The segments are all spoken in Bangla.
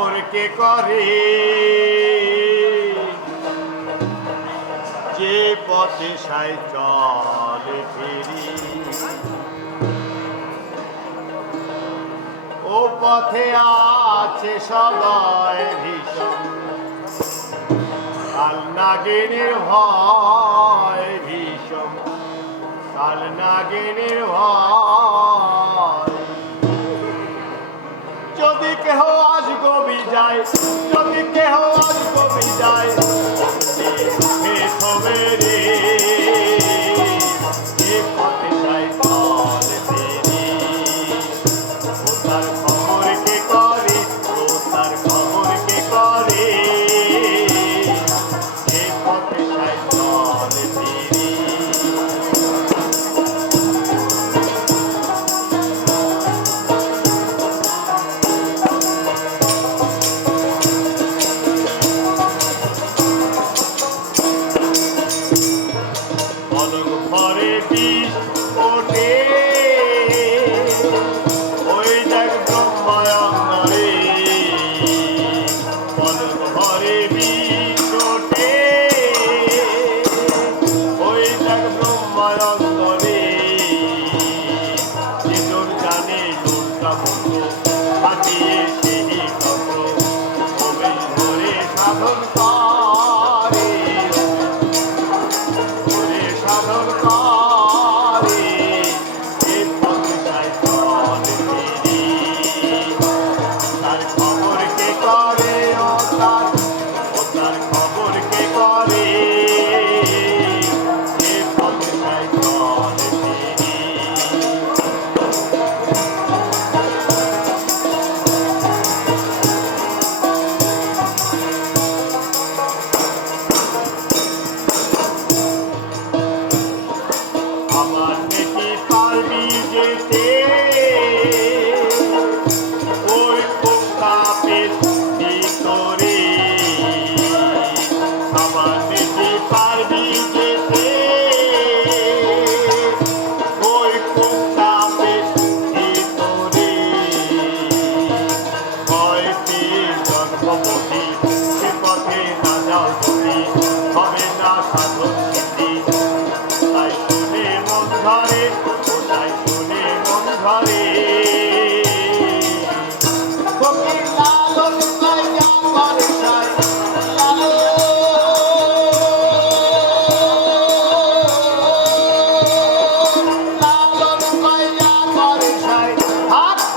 অপরকে করে? যে পথে সাই চলে ফিরি। ও পথে আছে সদয় ভীষণ। কাল নাগিনীর ভয় ভীষণ। কাল নাগিনীর ভয় Yeah.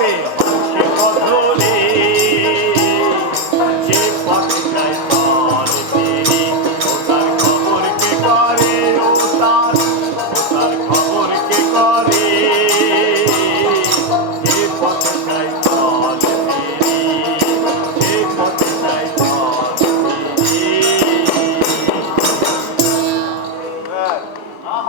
আছে